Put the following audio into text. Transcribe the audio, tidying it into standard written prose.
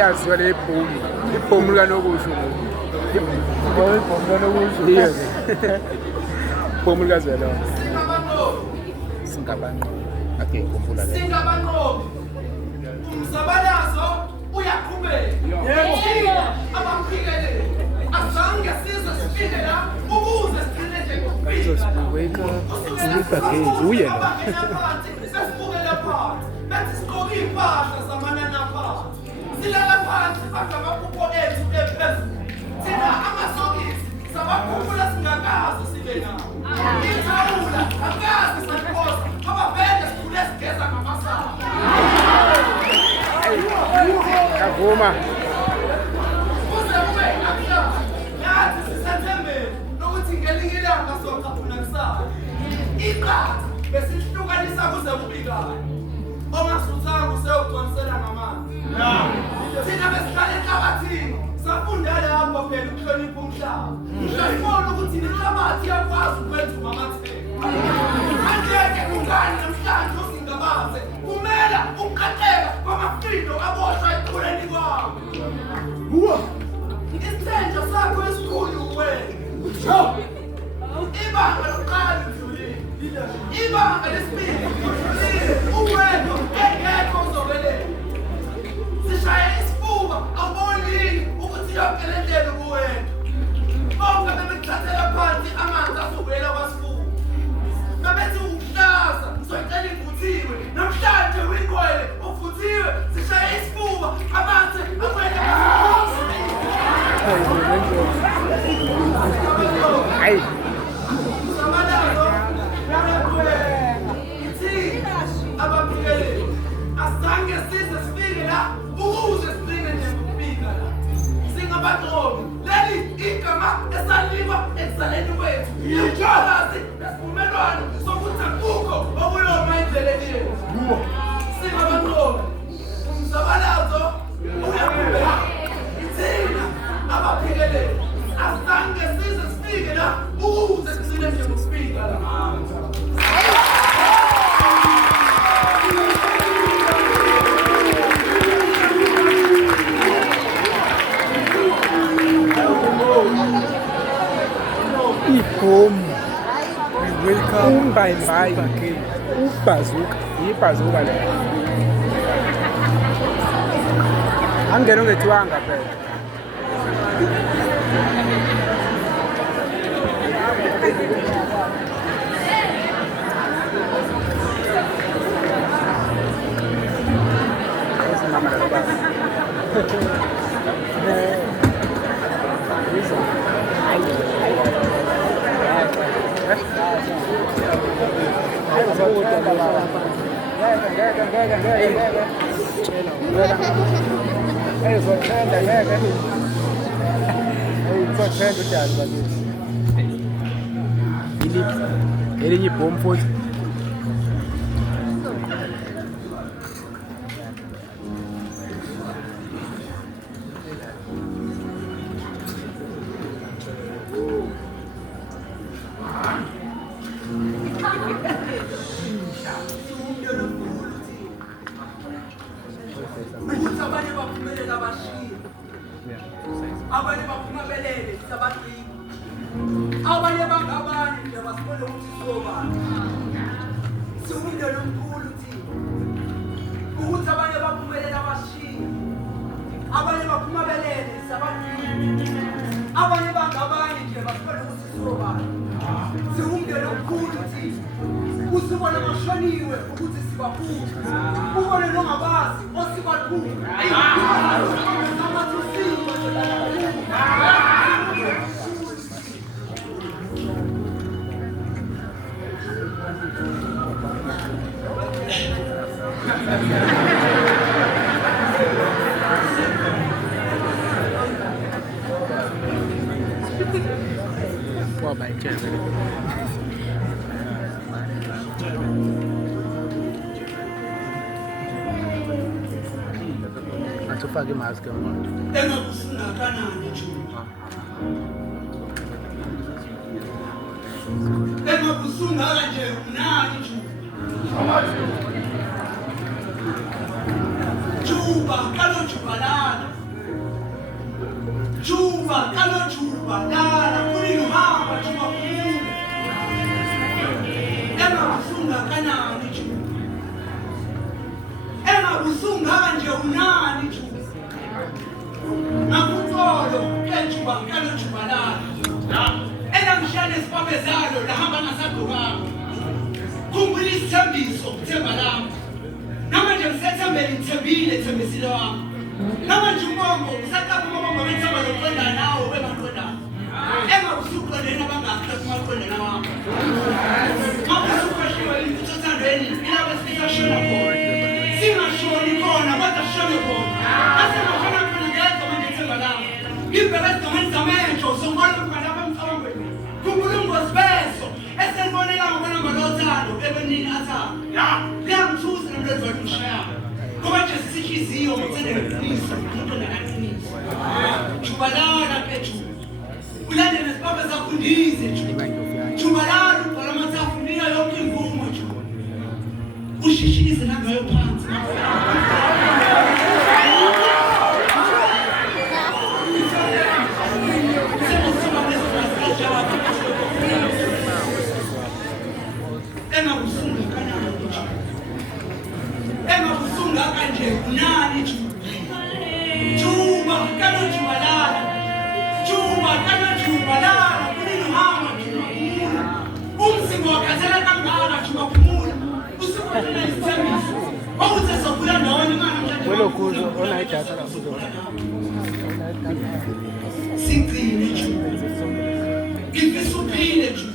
Yaziwa le ibhomu likanokusho ibhomu likanokusho ibhomu likazwelonke singabanqobi okay khumbula le singabanqobi umzabalazo uyaqhubeka abamphikele azange sizwe sifike la ukuze sigcine uzosibukeka sibagezi uye la sesibukela phansi bethi sigqoke iy'mpahla zamanana phansi silala phansi angamaphupho ethu ephezulu thina amasokisi sabakhumbula singakazi sibe nawo ithawula akazi sakhosa abavele sikhule sigeza ngamasaba yavuma kuze kube akuhla nathi sisethembeni lokuthi ngelinye ilanga socaphuna kusasa iqatha besihlukanisa kuze kubikane ongasuthanga useyogconisela ngamanzi thina besihlala enhlabathini safunda lapho phela ukuhlonipha umhlaba sayibona ukuthi inhlabathi iyakwazi ukwenzuma amatheko angeke ungani namhlanje usingabaze kumele ukuqaqeka kwamafindo aboshwa eqhuleni kwawo isithenja sakho esikhulu wena ibanga lokuqala lidlulile ibanga lesibili lidlulile uwedwa engekho uzobelela sishaya isifuba awubonini ukuthi yonke le ndlela kuwena bonke bebekuthathela phansi amanzi asukela kwasifuba bebethi ukuhlaza soyicela ivuthiwe namhlanje uyigwele uvuthiwe sishaya isifuba amanzi agwele hayi azange size sifike la ukuze sigcine nje ukufika la singabanqobi leli igama esaliwa ekuzaleni kwethu iqhakazi nesivumelwano sokuthi akukho okuyoma endleleni yethu singabanqobi umzabalazo uyaqhubeka thina abaphikeleli azange size sifike la ukuze sigcine nje ukufika la ibhomu umbayimbayi ubhazuka yibhazuka le angena ongethwanga phela elinye ibhomu futhi abanye baphumelela abashiya abanye baphumelele sabaqini abanye bangabanye nje basibone ukuthi sobani siwumndeni omkhulu thina ukuthi abanye baphumelela abashiya abanye baphumelele sabaqini abanye bangabanye nje basibone ukuthi sobani siwumndeni omkhulu thina usibone bashoniwe ukuthi sibakhulu ubone nongabazi osibakhulu Poa baitshela. Athi ufake imask emuntu. Engakufuna kanani Juba. Engakusunga kanje unani Juba. Juba kalo Juba lana. Juba kalo Juba lana kuni nuhamba Juba kumule. Engakusunga kanani Juba. Engakusunga kanje unani Juba. Nakutolo Juba kalo Juba lana. Enamshane sipapezalo lahamba nasadukanga. Khumbula isithembiso kuthemba lami. Namanje ngisethembele ngithembile ithembisile wami. Namanje umbongo usaqapha umbongo wethemba loqonda nawe wemaqondana. Engakusuqondena bangakho kumaqondana wami. Makusuqashiwe imithothandweni ilabe sisashona khona. Singashoni khona kodwa sishone khona. Asengashona khona ngedwa manje ithemba lami. Ngibheke esigomeni zamehlo songibona ukubhalapha emcabangweni. Khumbula ungosibeso esenibonela ngobona ngolothando ebenini athanda. Liyangithusa nomlando wakhe ngishaya. Ngoba nje sisihliziyo ngithanda ngeqiniso umuntu onaqiniso. Jubalala ke Juba. Ulandele nesibaba zakho ndize Juba. Jubalala ubhala amathafu nika yonke imvumo Juba. Ushishikise nangayo phansi. Engakusunga kanani Juba. Engakusunga kanje unani Juba. Juba kalo Juba lana. Juba kalo Juba lana kuni nuhamba Juba kumula. Umzimba wakhathela kangaka Juba kumula. Usibonela isithembiso. Wawuthi sokhula ndawonye manje. Welo kuzo ona idatha kafuzo. Sigcine Juba. Ngifisa uphile Juba.